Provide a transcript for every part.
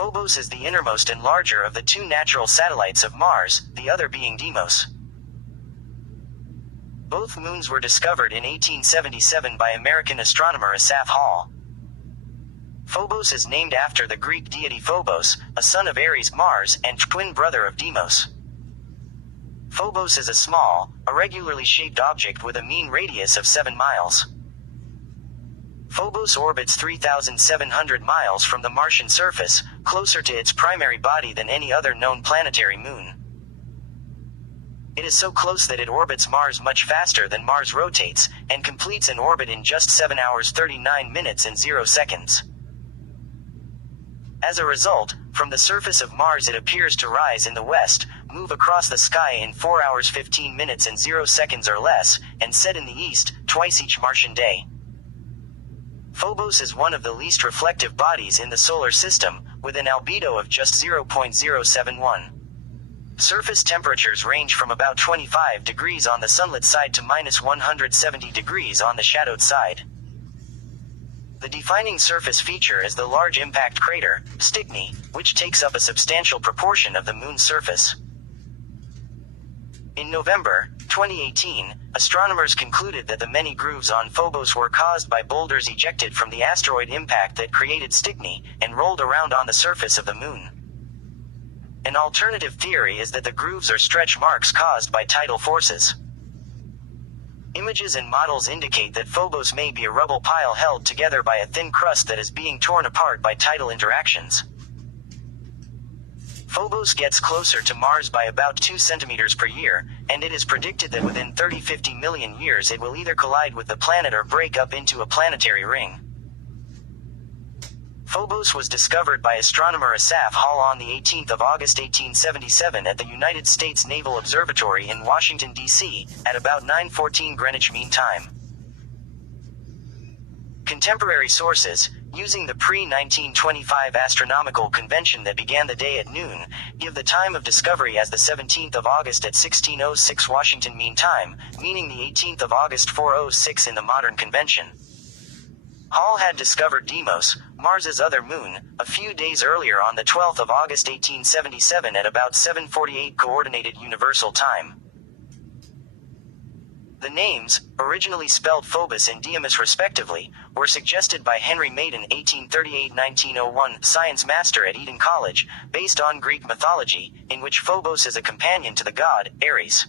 Phobos is the innermost and larger of the two natural satellites of Mars, the other being Deimos. Both moons were discovered in 1877 by American astronomer Asaph Hall. Phobos is named after the Greek deity Phobos, a son of Ares, Mars, and twin brother of Deimos. Phobos is a small, irregularly shaped object with a mean radius of 7 miles. Phobos orbits 3,700 miles from the Martian surface, closer to its primary body than any other known planetary moon. It is so close that it orbits Mars much faster than Mars rotates, and completes an orbit in just 7 hours 39 minutes and 0 seconds. As a result, from the surface of Mars it appears to rise in the west, move across the sky in 4 hours 15 minutes and 0 seconds or less, and set in the east, twice each Martian day. Phobos is one of the least reflective bodies in the solar system, with an albedo of just 0.071. Surface temperatures range from about 25 degrees on the sunlit side to minus 170 degrees on the shadowed side. The defining surface feature is the large impact crater, Stickney, which takes up a substantial proportion of the moon's surface. In November 2018, astronomers concluded that the many grooves on Phobos were caused by boulders ejected from the asteroid impact that created Stickney, and rolled around on the surface of the moon. An alternative theory is that the grooves are stretch marks caused by tidal forces. Images and models indicate that Phobos may be a rubble pile held together by a thin crust that is being torn apart by tidal interactions. Phobos gets closer to Mars by about 2 centimeters per year, and it is predicted that within 30-50 million years it will either collide with the planet or break up into a planetary ring. Phobos was discovered by astronomer Asaph Hall on the 18th of August 1877 at the United States Naval Observatory in Washington, D.C., at about 9:14 Greenwich Mean Time. Contemporary sources, using the pre-1925 astronomical convention that began the day at noon, give the time of discovery as the 17th of August at 16:06 Washington Mean Time, meaning the 18th of August 4:06 in the modern convention. Hall had discovered Deimos, Mars's other moon, a few days earlier on the 12th of August 1877 at about 7:48 Coordinated Universal Time. The names, originally spelled Phobos and Deimos respectively, were suggested by Henry Maiden 1838-1901, science master at Eton College, based on Greek mythology, in which Phobos is a companion to the god, Ares.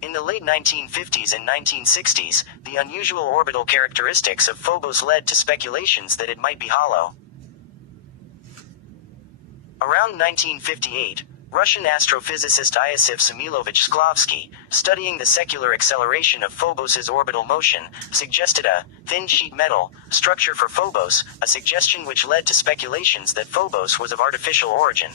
In the late 1950s and 1960s, the unusual orbital characteristics of Phobos led to speculations that it might be hollow. Around 1958, Russian astrophysicist Iosif Samilovich Shklovsky, studying the secular acceleration of Phobos' orbital motion, suggested a thin sheet metal structure for Phobos, a suggestion which led to speculations that Phobos was of artificial origin.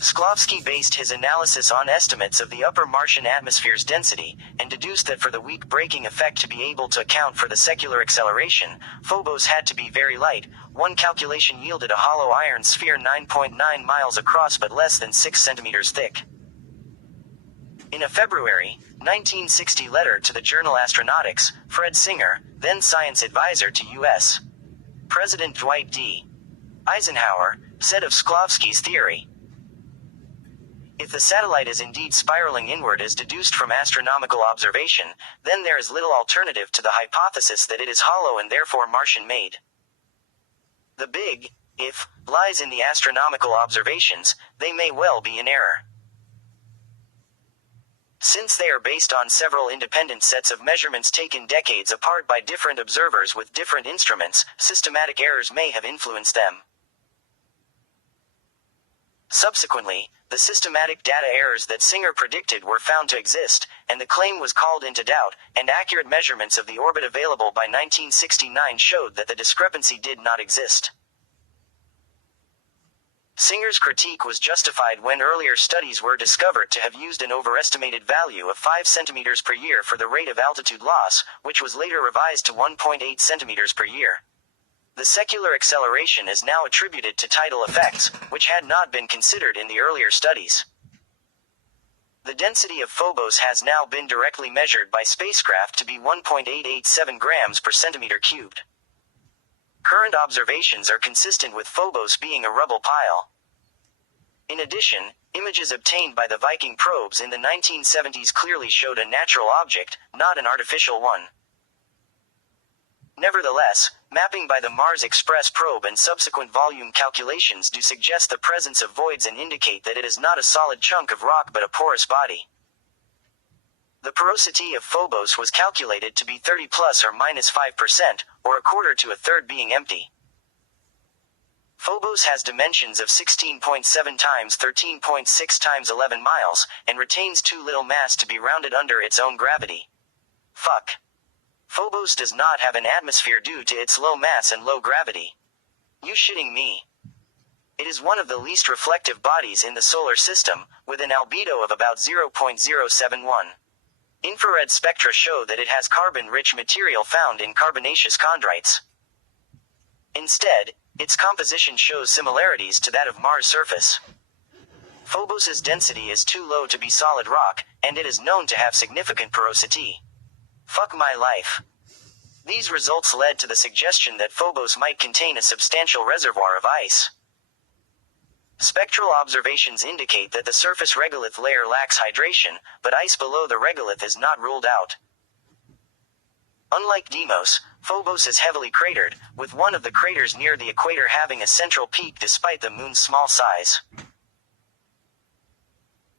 Shklovsky based his analysis on estimates of the upper Martian atmosphere's density, and deduced that for the weak braking effect to be able to account for the secular acceleration, Phobos had to be very light. One calculation yielded a hollow iron sphere 9.9 miles across but less than 6 centimeters thick. In a February 1960 letter to the journal Astronautics, Fred Singer, then science advisor to U.S. President Dwight D. Eisenhower, said of Shklovsky's theory, "If the satellite is indeed spiraling inward as deduced from astronomical observation, then there is little alternative to the hypothesis that it is hollow and therefore Martian-made. The big if lies in the astronomical observations, they may well be in error. Since they are based on several independent sets of measurements taken decades apart by different observers with different instruments, systematic errors may have influenced them. Subsequently, the systematic data errors that Singer predicted were found to exist, and the claim was called into doubt, and accurate measurements of the orbit available by 1969 showed that the discrepancy did not exist." Singer's critique was justified when earlier studies were discovered to have used an overestimated value of 5 centimeters per year for the rate of altitude loss, which was later revised to 1.8 centimeters per year. The secular acceleration is now attributed to tidal effects, which had not been considered in the earlier studies. The density of Phobos has now been directly measured by spacecraft to be 1.887 grams per centimeter cubed. Current observations are consistent with Phobos being a rubble pile. In addition, images obtained by the Viking probes in the 1970s clearly showed a natural object, not an artificial one. Nevertheless, mapping by the Mars Express probe and subsequent volume calculations do suggest the presence of voids and indicate that it is not a solid chunk of rock but a porous body. The porosity of Phobos was calculated to be 30 plus or minus 5%, or a quarter to a third being empty. Phobos has dimensions of 16.7 times 13.6 times 11 miles, and retains too little mass to be rounded under its own gravity. Fuck. Phobos does not have an atmosphere due to its low mass and low gravity. You shitting me? It is one of the least reflective bodies in the solar system, with an albedo of about 0.071. Infrared spectra show that it has carbon-rich material found in carbonaceous chondrites. Instead, its composition shows similarities to that of Mars' surface. Phobos' density is too low to be solid rock, and it is known to have significant porosity. Fuck my life. These results led to the suggestion that Phobos might contain a substantial reservoir of ice. Spectral observations indicate that the surface regolith layer lacks hydration, but ice below the regolith is not ruled out. Unlike Deimos, Phobos is heavily cratered, with one of the craters near the equator having a central peak despite the moon's small size.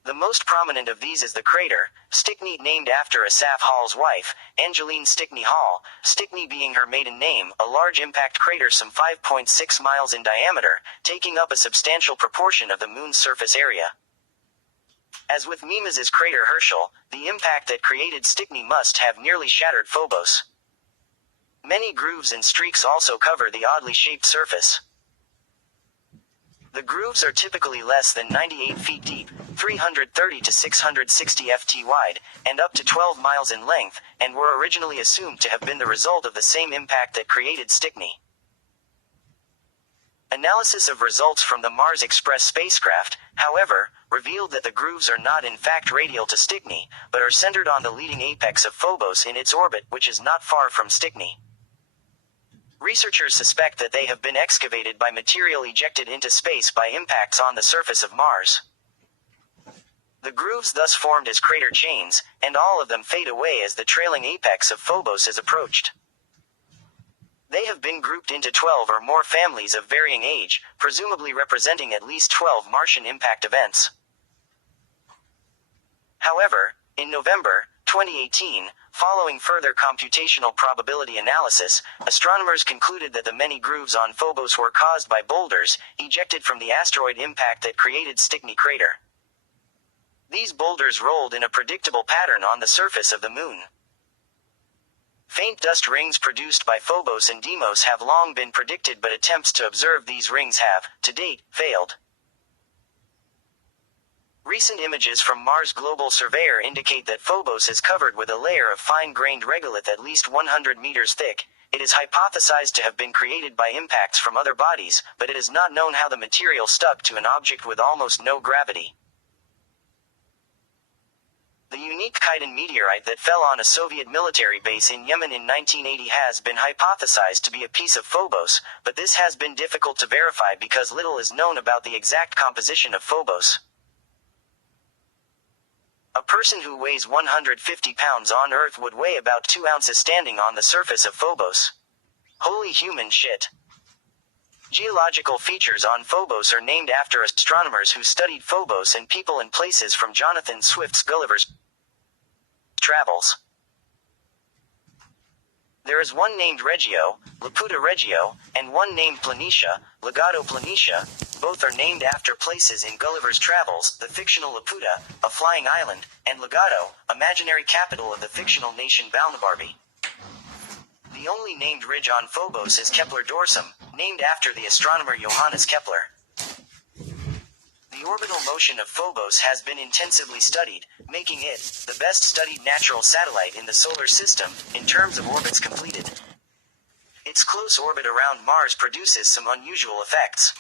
The most prominent of these is the crater, Stickney, named after Asaph Hall's wife, Angeline Stickney Hall, Stickney being her maiden name, a large impact crater some 5.6 miles in diameter, taking up a substantial proportion of the moon's surface area. As with Mimas's crater Herschel, the impact that created Stickney must have nearly shattered Phobos. Many grooves and streaks also cover the oddly shaped surface. The grooves are typically less than 98 feet deep, 330 to 660 ft wide, and up to 12 miles in length, and were originally assumed to have been the result of the same impact that created Stickney. Analysis of results from the Mars Express spacecraft, however, revealed that the grooves are not in fact radial to Stickney, but are centered on the leading apex of Phobos in its orbit, which is not far from Stickney. Researchers suspect that they have been excavated by material ejected into space by impacts on the surface of Mars. The grooves thus formed as crater chains, and all of them fade away as the trailing apex of Phobos is approached. They have been grouped into 12 or more families of varying age, presumably representing at least 12 Martian impact events. However, in November 2018, following further computational probability analysis, astronomers concluded that the many grooves on Phobos were caused by boulders ejected from the asteroid impact that created Stickney crater. These boulders rolled in a predictable pattern on the surface of the moon. Faint dust rings produced by Phobos and Deimos have long been predicted, but attempts to observe these rings have, to date, failed. Recent images from Mars Global Surveyor indicate that Phobos is covered with a layer of fine-grained regolith at least 100 meters thick. It is hypothesized to have been created by impacts from other bodies, but it is not known how the material stuck to an object with almost no gravity. The unique Kaidan meteorite that fell on a Soviet military base in Yemen in 1980 has been hypothesized to be a piece of Phobos, but this has been difficult to verify because little is known about the exact composition of Phobos. A person who weighs 150 pounds on Earth would weigh about 2 ounces standing on the surface of Phobos. Holy human shit. Geological features on Phobos are named after astronomers who studied Phobos and people and places from Jonathan Swift's Gulliver's Travels. There is one named Regio, Laputa Regio, and one named Planitia, Legato Planitia. Both are named after places in Gulliver's Travels, the fictional Laputa, a flying island, and Legato, imaginary capital of the fictional nation Balnibarbi. The only named ridge on Phobos is Kepler Dorsum, named after the astronomer Johannes Kepler. The orbital motion of Phobos has been intensively studied, making it the best studied natural satellite in the solar system in terms of orbits completed. Its close orbit around Mars produces some unusual effects.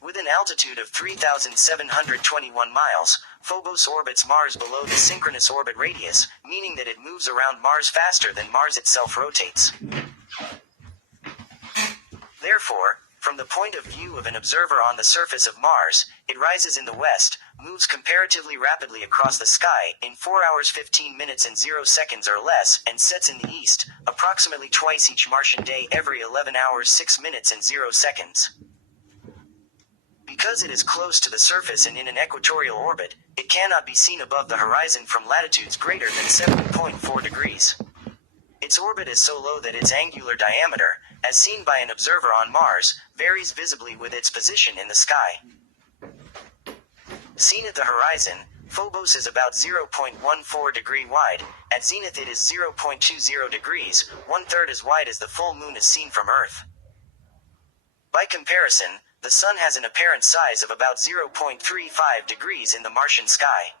With an altitude of 3,721 miles, Phobos orbits Mars below the synchronous orbit radius, meaning that it moves around Mars faster than Mars itself rotates. Therefore, from the point of view of an observer on the surface of Mars, it rises in the west, moves comparatively rapidly across the sky in 4 hours 15 minutes and 0 seconds or less, and sets in the east, approximately twice each Martian day every 11 hours 6 minutes and 0 seconds. Because it is close to the surface and in an equatorial orbit, it cannot be seen above the horizon from latitudes greater than 70.4 degrees. Its orbit is so low that its angular diameter, as seen by an observer on Mars, varies visibly with its position in the sky. Seen at the horizon, Phobos is about 0.14 degree wide. At zenith it is 0.20 degrees, 1/3 as wide as the full moon is seen from Earth. By comparison, the Sun has an apparent size of about 0.35 degrees in the Martian sky.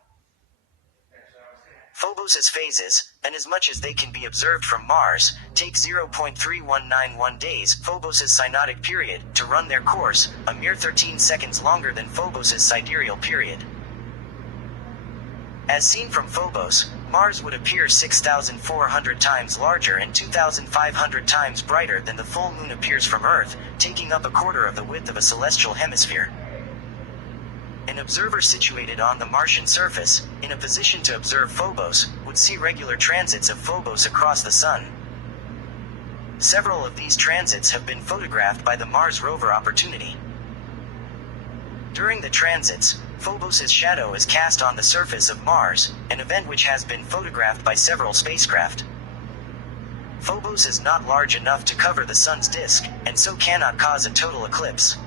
Phobos's phases, inasmuch as they can be observed from Mars, take 0.3191 days, Phobos's synodic period, to run their course, a mere 13 seconds longer than Phobos's sidereal period. As seen from Phobos, Mars would appear 6,400 times larger and 2,500 times brighter than the full moon appears from Earth, taking up a quarter of the width of a celestial hemisphere. An observer situated on the Martian surface, in a position to observe Phobos, would see regular transits of Phobos across the Sun. Several of these transits have been photographed by the Mars rover Opportunity. During the transits, Phobos's shadow is cast on the surface of Mars, an event which has been photographed by several spacecraft. Phobos is not large enough to cover the Sun's disk, and so cannot cause a total eclipse.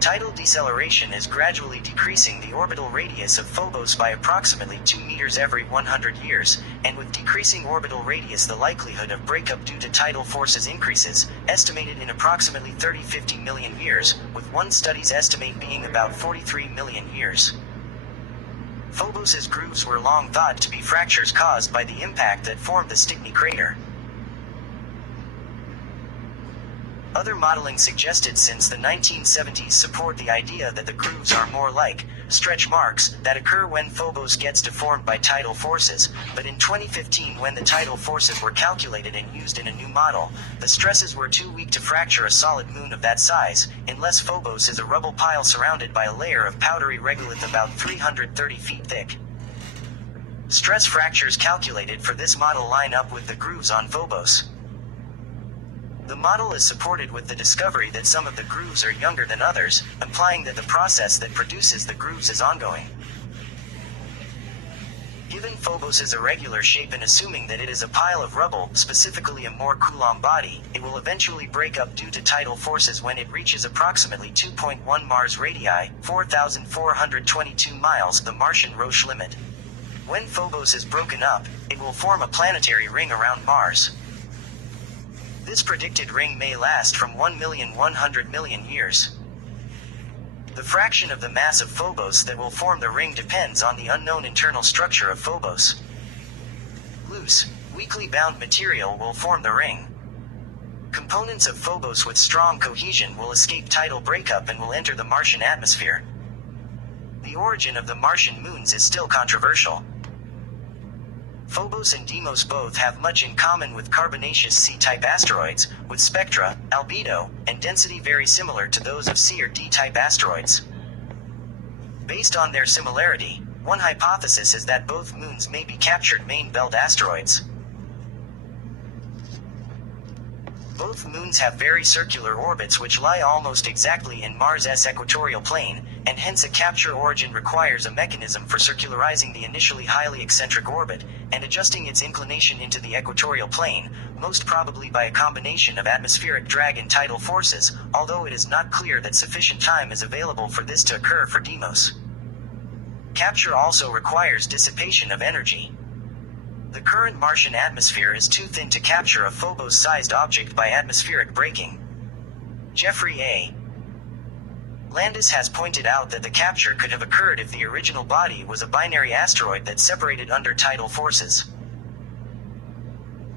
Tidal deceleration is gradually decreasing the orbital radius of Phobos by approximately 2 meters every 100 years, and with decreasing orbital radius the likelihood of breakup due to tidal forces increases, estimated in approximately 30-50 million years, with one study's estimate being about 43 million years. Phobos's grooves were long thought to be fractures caused by the impact that formed the Stickney crater. Other modeling suggested since the 1970s support the idea that the grooves are more like stretch marks that occur when Phobos gets deformed by tidal forces, but in 2015 when the tidal forces were calculated and used in a new model, the stresses were too weak to fracture a solid moon of that size, unless Phobos is a rubble pile surrounded by a layer of powdery regolith about 330 feet thick. Stress fractures calculated for this model line up with the grooves on Phobos. The model is supported with the discovery that some of the grooves are younger than others, implying that the process that produces the grooves is ongoing. Given Phobos's irregular shape and assuming that it is a pile of rubble, specifically a more Coulomb body, it will eventually break up due to tidal forces when it reaches approximately 2.1 Mars radii, 4,422 miles, the Martian Roche limit. When Phobos is broken up, it will form a planetary ring around Mars. This predicted ring may last from 1,100,000,000 years. The fraction of the mass of Phobos that will form the ring depends on the unknown internal structure of Phobos. Loose, weakly bound material will form the ring. Components of Phobos with strong cohesion will escape tidal breakup and will enter the Martian atmosphere. The origin of the Martian moons is still controversial. Phobos and Deimos both have much in common with carbonaceous C-type asteroids, with spectra, albedo, and density very similar to those of C or D-type asteroids. Based on their similarity, one hypothesis is that both moons may be captured main belt asteroids. Both moons have very circular orbits which lie almost exactly in Mars' equatorial plane, and hence a capture origin requires a mechanism for circularizing the initially highly eccentric orbit, and adjusting its inclination into the equatorial plane, most probably by a combination of atmospheric drag and tidal forces, although it is not clear that sufficient time is available for this to occur for Deimos. Capture also requires dissipation of energy. The current Martian atmosphere is too thin to capture a Phobos-sized object by atmospheric braking. Jeffrey A. Landis has pointed out that the capture could have occurred if the original body was a binary asteroid that separated under tidal forces.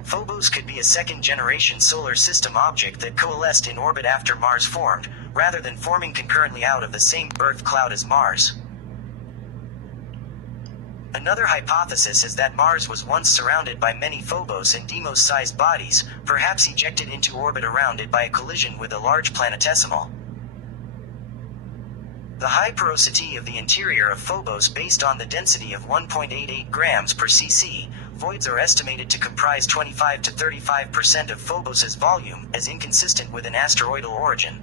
Phobos could be a second-generation solar system object that coalesced in orbit after Mars formed, rather than forming concurrently out of the same Earth cloud as Mars. Another hypothesis is that Mars was once surrounded by many Phobos and Deimos-sized bodies, perhaps ejected into orbit around it by a collision with a large planetesimal. The high porosity of the interior of Phobos, based on the density of 1.88 grams per cc, voids are estimated to comprise 25 to 35% of Phobos's volume, as inconsistent with an asteroidal origin.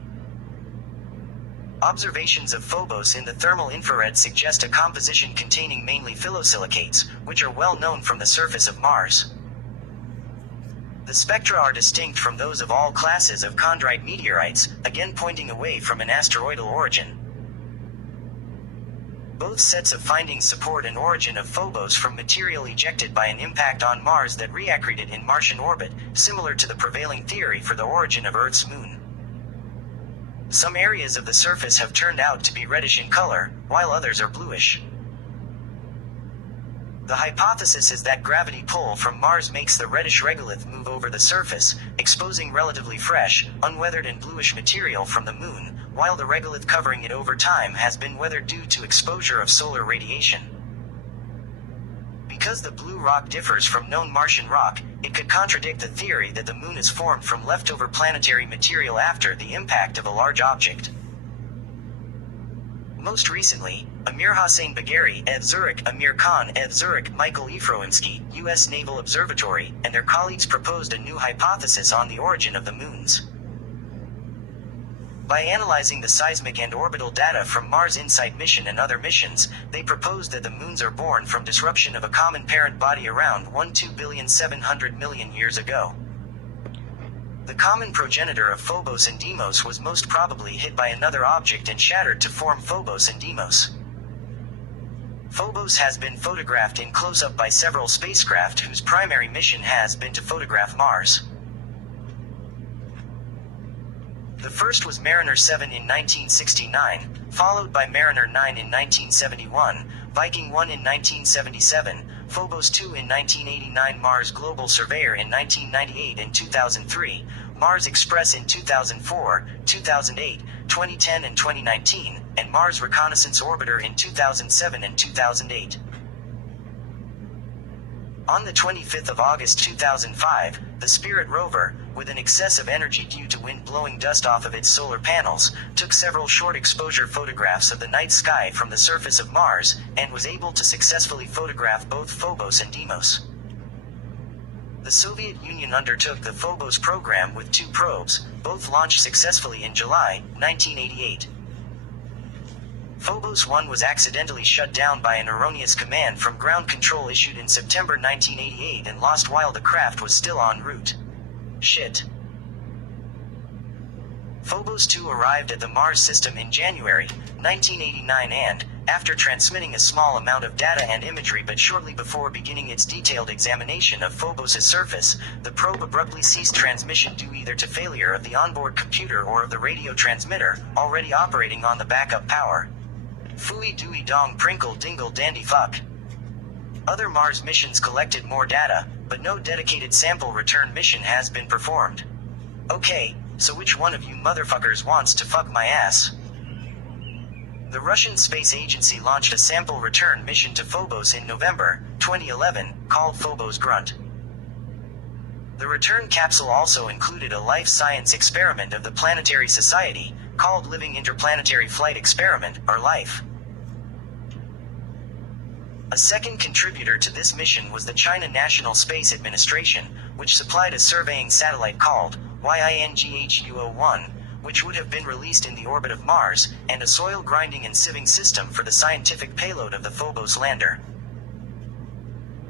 Observations of Phobos in the thermal infrared suggest a composition containing mainly phyllosilicates, which are well known from the surface of Mars. The spectra are distinct from those of all classes of chondrite meteorites, again pointing away from an asteroidal origin. Both sets of findings support an origin of Phobos from material ejected by an impact on Mars that reaccreted in Martian orbit, similar to the prevailing theory for the origin of Earth's moon. Some areas of the surface have turned out to be reddish in color, while others are bluish. The hypothesis is that gravity pull from Mars makes the reddish regolith move over the surface, exposing relatively fresh, unweathered and bluish material from the moon, while the regolith covering it over time has been weathered due to exposure of solar radiation. Because the blue rock differs from known Martian rock, it could contradict the theory that the moon is formed from leftover planetary material after the impact of a large object. Most recently, Amir Hossein Bagheri at Zurich, Amir Khan at Zurich, Michael Efroimsky, U.S. Naval Observatory, and their colleagues proposed a new hypothesis on the origin of the moons. By analyzing the seismic and orbital data from Mars InSight mission and other missions, they proposed that the moons are born from disruption of a common parent body around 12,700,000,000 years ago. The common progenitor of Phobos and Deimos was most probably hit by another object and shattered to form Phobos and Deimos. Phobos has been photographed in close-up by several spacecraft whose primary mission has been to photograph Mars. The first was Mariner 7 in 1969, followed by Mariner 9 in 1971, Viking 1 in 1977, Phobos 2 in 1989, Mars Global Surveyor in 1998 and 2003, Mars Express in 2004, 2008, 2010 and 2019, and Mars Reconnaissance Orbiter in 2007 and 2008. On the 25th of August 2005, the Spirit rover, with an excess of energy due to wind blowing dust off of its solar panels, took several short exposure photographs of the night sky from the surface of Mars, and was able to successfully photograph both Phobos and Deimos. The Soviet Union undertook the Phobos program with 2 probes, both launched successfully in July 1988. Phobos 1 was accidentally shut down by an erroneous command from ground control issued in September 1988 and lost while the craft was still en route. Shit. Phobos 2 arrived at the Mars system in January 1989 and, after transmitting a small amount of data and imagery but shortly before beginning its detailed examination of Phobos' surface, the probe abruptly ceased transmission due either to failure of the onboard computer or of the radio transmitter, already operating on the backup power. Phooey dooey dong prinkle dingle dandy fuck. Other Mars missions collected more data, but no dedicated sample return mission has been performed. Okay, so which one of you motherfuckers wants to fuck my ass? The Russian Space Agency launched a sample return mission to Phobos in November 2011, called Phobos Grunt. The return capsule also included a life science experiment of the Planetary Society, called Living Interplanetary Flight Experiment, or LIFE. A second contributor to this mission was the China National Space Administration, which supplied a surveying satellite called YINGHU-01, which would have been released in the orbit of Mars, and a soil grinding and sieving system for the scientific payload of the Phobos lander.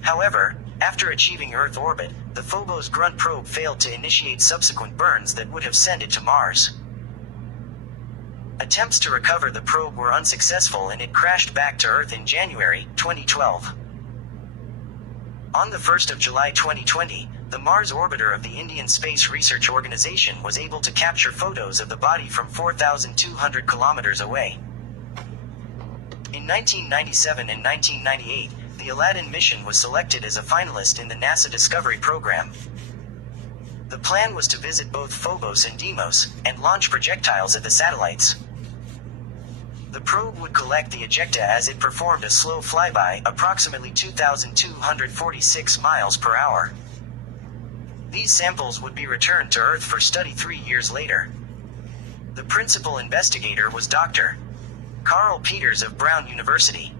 However, after achieving Earth orbit, the Phobos Grunt probe failed to initiate subsequent burns that would have sent it to Mars. Attempts to recover the probe were unsuccessful and it crashed back to Earth in January 2012. On the 1st of July 2020, the Mars orbiter of the Indian Space Research Organization was able to capture photos of the body from 4,200 kilometers away. In 1997 and 1998, the Aladdin mission was selected as a finalist in the NASA Discovery program. The plan was to visit both Phobos and Deimos, and launch projectiles at the satellites. The probe would collect the ejecta as it performed a slow flyby, approximately 2,246 miles per hour. These samples would be returned to Earth for study 3 years later. The principal investigator was Dr. Carl Peters of Brown University.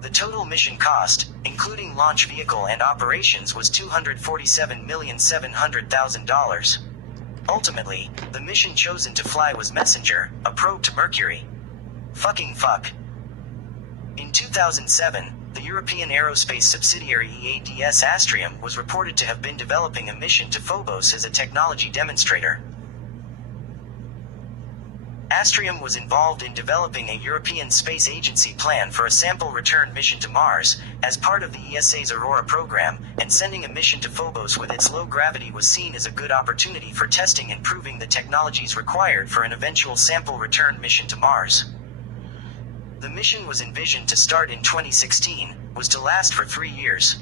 The total mission cost, including launch vehicle and operations, was $247,700,000. Ultimately, the mission chosen to fly was Messenger, a probe to Mercury. Fucking fuck. In 2007, the European aerospace subsidiary EADS Astrium was reported to have been developing a mission to Phobos as a technology demonstrator. Astrium was involved in developing a European Space Agency plan for a sample return mission to Mars, as part of the ESA's Aurora program, and sending a mission to Phobos with its low gravity was seen as a good opportunity for testing and proving the technologies required for an eventual sample return mission to Mars. The mission was envisioned to start in 2016, was to last for 3 years.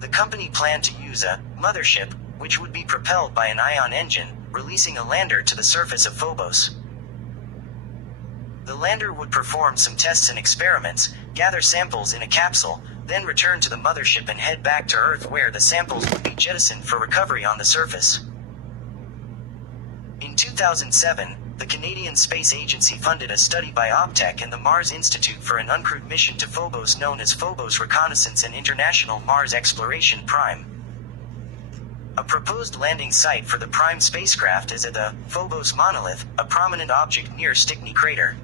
The company planned to use a mothership, which would be propelled by an ion engine, releasing a lander to the surface of Phobos. The lander would perform some tests and experiments, gather samples in a capsule, then return to the mothership and head back to Earth, where the samples would be jettisoned for recovery on the surface. In 2007, the Canadian Space Agency funded a study by Optech and the Mars Institute for an uncrewed mission to Phobos known as Phobos Reconnaissance and International Mars Exploration Prime. A proposed landing site for the Prime spacecraft is at the Phobos monolith, a prominent object near Stickney crater.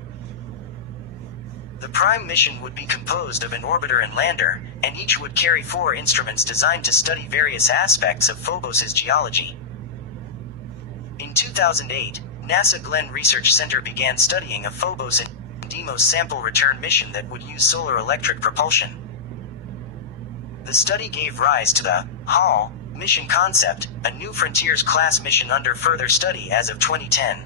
The Prime mission would be composed of an orbiter and lander, and each would carry 4 instruments designed to study various aspects of Phobos' geology. In 2008, NASA Glenn Research Center began studying a Phobos and Deimos sample return mission that would use solar electric propulsion. The study gave rise to the HAL mission concept, a New Frontiers class mission under further study as of 2010.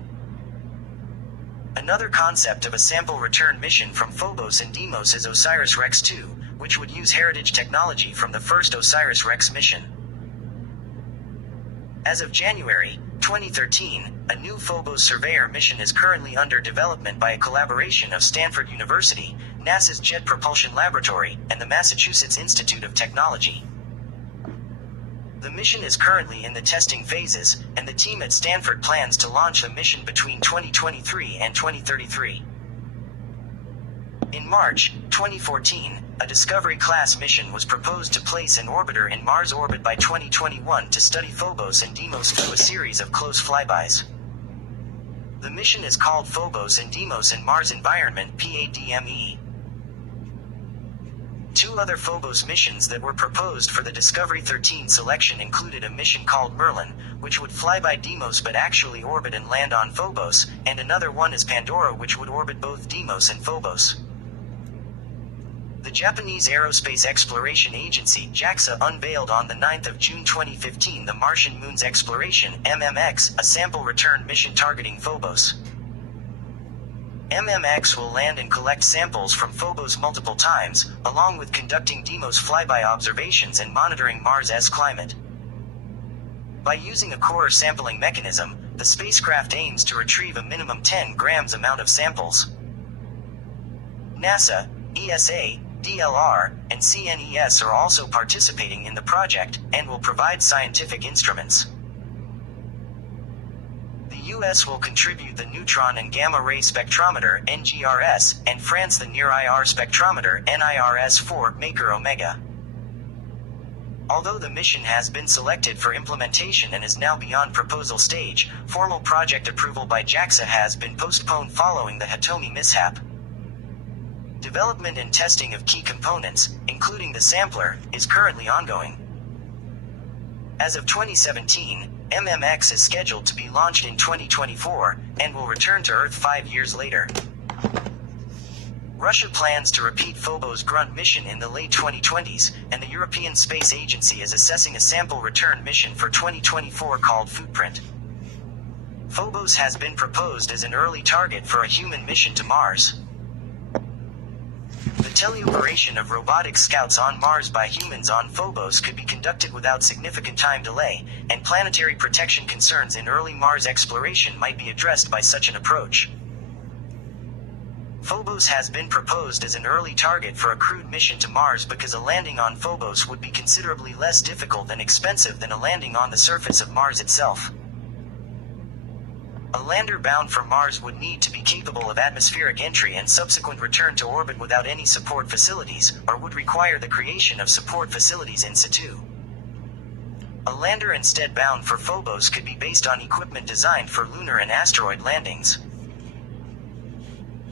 Another concept of a sample return mission from Phobos and Deimos is OSIRIS-REx 2, which would use heritage technology from the first OSIRIS-REx mission. As of January 2013, a new Phobos surveyor mission is currently under development by a collaboration of Stanford University, NASA's Jet Propulsion Laboratory, and the Massachusetts Institute of Technology. The mission is currently in the testing phases, and the team at Stanford plans to launch a mission between 2023 and 2033. In March 2014, a Discovery-class mission was proposed to place an orbiter in Mars orbit by 2021 to study Phobos and Deimos through a series of close flybys. The mission is called Phobos and Deimos in Mars Environment (PADME). 2 other Phobos missions that were proposed for the Discovery 13 selection included a mission called Merlin, which would fly by Deimos but actually orbit and land on Phobos, and another one is Pandora, which would orbit both Deimos and Phobos. The Japanese Aerospace Exploration Agency (JAXA) unveiled on the 9th of June 2015 the Martian Moons Exploration (MMX), a sample return mission targeting Phobos. MMX will land and collect samples from Phobos multiple times, along with conducting Deimos flyby observations and monitoring Mars' climate. By using a core sampling mechanism, the spacecraft aims to retrieve a minimum 10 grams amount of samples. NASA, ESA, DLR, and CNES are also participating in the project, and will provide scientific instruments. The US will contribute the Neutron and Gamma Ray Spectrometer (NGRS), and France the Near IR Spectrometer (NIRS-4) Maker Omega. Although the mission has been selected for implementation and is now beyond proposal stage, formal project approval by JAXA has been postponed following the Hitomi mishap. Development and testing of key components, including the sampler, is currently ongoing. As of 2017, MMX is scheduled to be launched in 2024, and will return to Earth 5 years later. Russia plans to repeat Phobos grunt mission in the late 2020s, and the European Space Agency is assessing a sample return mission for 2024 called Footprint. Phobos has been proposed as an early target for a human mission to Mars. The teleoperation of robotic scouts on Mars by humans on Phobos could be conducted without significant time delay, and planetary protection concerns in early Mars exploration might be addressed by such an approach. Phobos has been proposed as an early target for a crewed mission to Mars because a landing on Phobos would be considerably less difficult and expensive than a landing on the surface of Mars itself. A lander bound for Mars would need to be capable of atmospheric entry and subsequent return to orbit without any support facilities, or would require the creation of support facilities in situ. A lander instead bound for Phobos could be based on equipment designed for lunar and asteroid landings.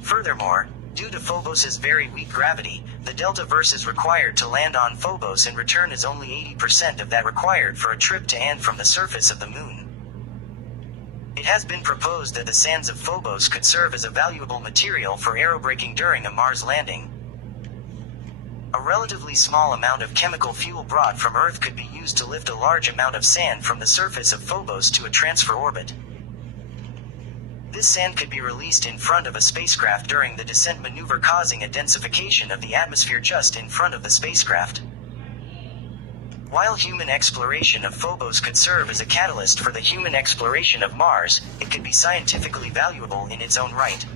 Furthermore, due to Phobos' very weak gravity, the delta versus required to land on Phobos and return is only 80% of that required for a trip to and from the surface of the Moon. It has been proposed that the sands of Phobos could serve as a valuable material for aerobraking during a Mars landing. A relatively small amount of chemical fuel brought from Earth could be used to lift a large amount of sand from the surface of Phobos to a transfer orbit. This sand could be released in front of a spacecraft during the descent maneuver, causing a densification of the atmosphere just in front of the spacecraft. While human exploration of Phobos could serve as a catalyst for the human exploration of Mars, it could be scientifically valuable in its own right.